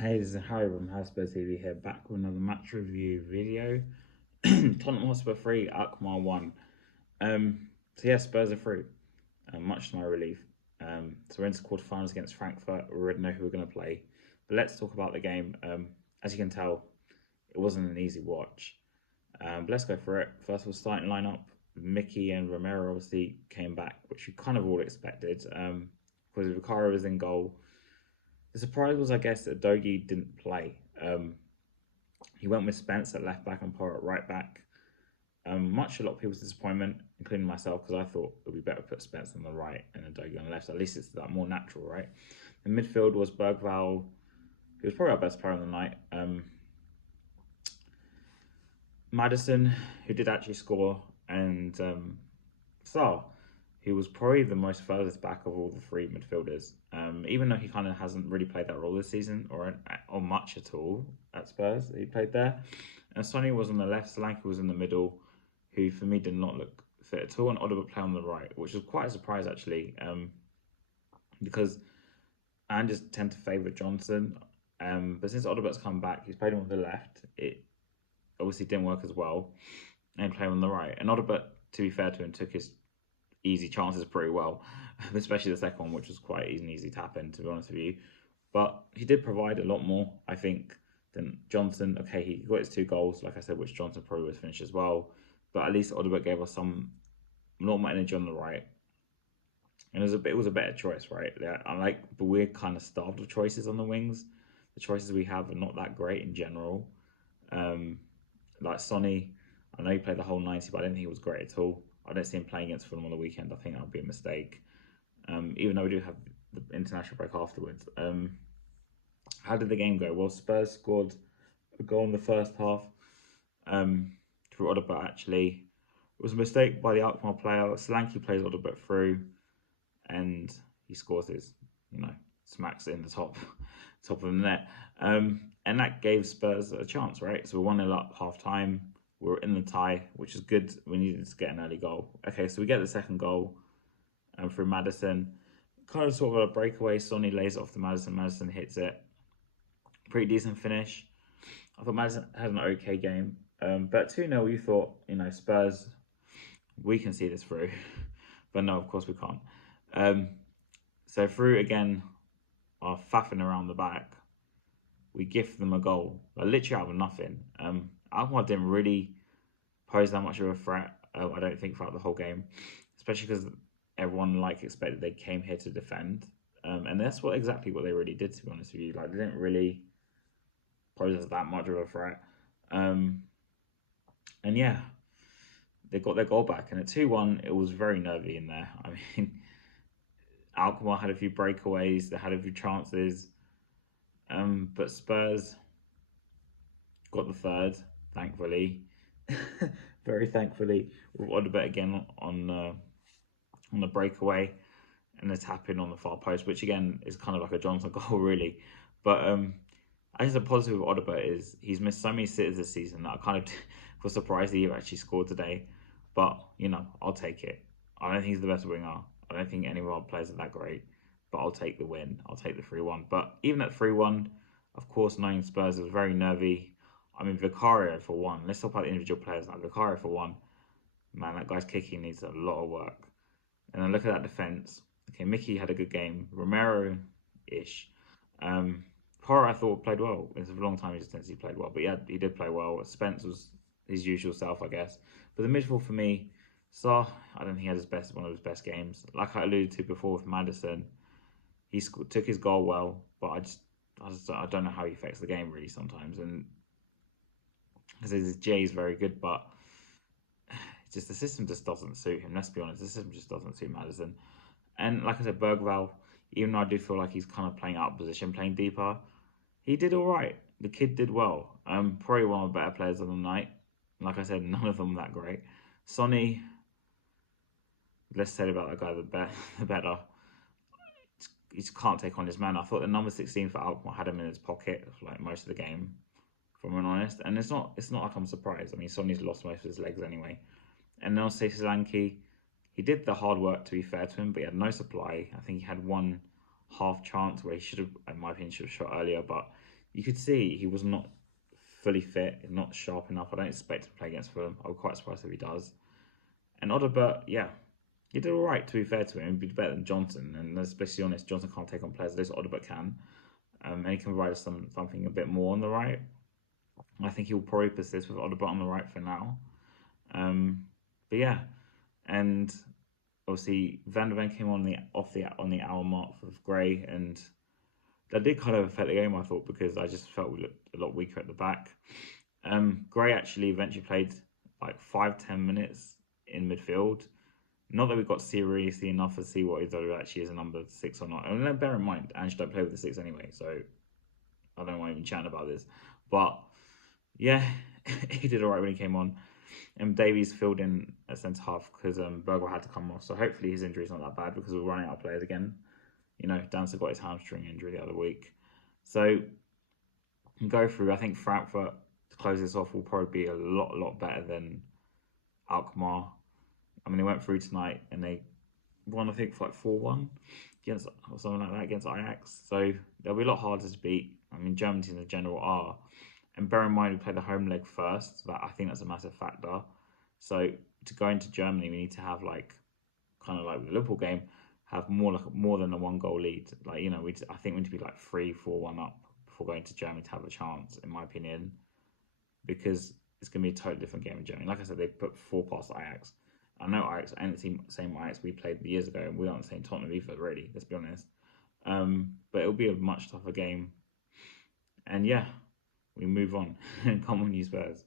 Hey, this is Harry from Spurs TV here, back with another match review video. Tottenham Hotspur 3, Alkmaar 1. So yeah, Spurs are through, much to my relief. So we're into quarterfinals against Frankfurt. We already know who we're going to play. But let's talk about the game. As you can tell, it wasn't an easy watch. But let's go for it. First of all, starting lineup, Mickey and Romero obviously came back, which we kind of all expected. Because Vicario was in goal. The surprise was, I guess, that Dogi didn't play. He went with Spence at left back and Porro at right back. Much to a lot of people's disappointment, including myself, because I thought it would be better to put Spence on the right and then Dogi on the left. So at least it's that more natural, right? The midfield was Bergval, who was probably our best player on the night. Madison, who did actually score, and Sarr, who was probably the most furthest back of all the three midfielders. Even though he kind of hasn't really played that role this season or much at all at Spurs, he played there. And Sonny was on the left, Solanke was in the middle, who for me did not look fit at all, and Odegaard played on the right, which was quite a surprise actually, because I just tend to favour Johnson. But since Odegaard's come back, he's played him on the left. It obviously didn't work as well, and played on the right. And Odegaard, to be fair to him, took his easy chances pretty well, especially the second one, which was quite an easy tap in, to be honest with you. But he did provide a lot more, I think, than Johnson. Okay, he got his 2 goals, like I said, which Johnson probably would finish as well. But at least Odegaard gave us some normal energy on the right. And it was a better choice, right? Yeah, but we're kind of starved of choices on the wings. The choices we have are not that great in general. Like Sonny, I know he played the whole 90, but I didn't think he was great at all. I don't see him playing against Fulham on the weekend. I think that would be a mistake. Even though we do have the international break afterwards. How did the game go? Well, Spurs scored a goal in the first half through Odegaard, actually. It was a mistake by the Alkmaar player. Solanke plays Odegaard through, and he scores his, smacks it in the top of the net. And that gave Spurs a chance, right? So we're 1-0 up half time. We're in the tie, which is good. We needed to get an early goal. Okay, so we get the second goal through Madison. Kind of sort of a breakaway. Sonny lays it off to Madison. Madison hits it. Pretty decent finish. I thought Madison had an okay game. But 2-0, you thought, Spurs, we can see this through. But no, of course we can't. So through again, are faffing around the back. We gift them a goal, literally out of nothing. Alkmaar didn't really pose that much of a threat, I don't think, throughout the whole game, especially because everyone expected they came here to defend, and that's exactly what they really did. To be honest with you, they didn't really pose as that much of a threat, and yeah, they got their goal back, and at 2-1, it was very nervy in there. I mean, Alkmaar had a few breakaways, they had a few chances, but Spurs got the third, thankfully. Very thankfully, with Odegaard again on the breakaway and the tap in on the far post, which again is kind of like a Johnson goal, really. But I guess the positive with Odegaard is he's missed so many sitters this season that I kind of was surprised he actually scored today. But I'll take it. I don't think he's the best winger. I don't think any of our players are that great. But I'll take the win. I'll take the 3-1. But even at 3-1, of course, knowing Spurs was very nervy. I mean, Vicario for one. Let's talk about the individual players now. Vicario for one. Man, that guy's kicking needs a lot of work. And then look at that defence. Okay, Mickey had a good game. Romero-ish. Porro, I thought, played well. It's a long time since he played well. But yeah, he did play well. Spence was his usual self, I guess. But the midfield for me, Sarr, I don't think he had one of his best games. Like I alluded to before with Madison, he took his goal well. But I don't know how he affects the game really sometimes. And because his J is very good, but the system just doesn't suit him. Let's be honest, the system just doesn't suit Madison. And like I said, Bergval, even though I do feel like he's kind of playing out of position, playing deeper, he did all right. The kid did well. Probably one of the better players of the night. Like I said, none of them that great. Sonny, less said about that guy, the better. He just can't take on his man. I thought the number 16 for Alkmaar had him in his pocket for most of the game, if I'm honest. And it's not like I'm surprised. I mean, Sonny's lost most of his legs anyway. And then I'll say Solanke, he did the hard work, to be fair to him, but he had no supply. I think he had one half chance where he should have, in my opinion, should have shot earlier, but you could see he was not fully fit, not sharp enough. I don't expect him to play against Fulham. I'm quite surprised if he does. And Odegaard, yeah, he did all right, to be fair to him. He'd be better than Johnson. And let's be honest, Johnson can't take on players. At least Odegaard can. And he can provide us something a bit more on the right. I think he'll probably persist with Odegaard on the right for now. But yeah, and obviously Van der Ven came on the hour mark with Gray, and that did kind of affect the game, I thought, because I just felt we looked a lot weaker at the back. Gray actually eventually played like 5-10 minutes in midfield. Not that we got seriously enough to see what he actually is a number 6 or not. And bear in mind, Ange don't play with the 6 anyway, so I don't want to even chat about this. But yeah, he did alright when he came on. And Davies filled in at centre half because Bergwijn had to come off. So hopefully his injury is not that bad because we're running out of players again. You know, Dancer got his hamstring injury the other week. So go through. I think Frankfurt to close this off will probably be a lot better than Alkmaar. I mean, they went through tonight and they won, I think, for like 4-1 against or something like that against Ajax. So they'll be a lot harder to beat. I mean, German teams in general are. And bear in mind, we play the home leg first. So I think that's a massive factor. So to go into Germany, we need to have kind of like the Liverpool game, have more than a 1 goal lead. Like, you know, I think we need to be like 3-4-1 up before going to Germany to have a chance, in my opinion, because it's going to be a totally different game in Germany. Like I said, they put 4 past Ajax. I know Ajax ain't the same Ajax we played years ago, and we aren't the same Tottenham either, really, let's be honest. But it'll be a much tougher game. And yeah, we move on. Come on, you Spurs.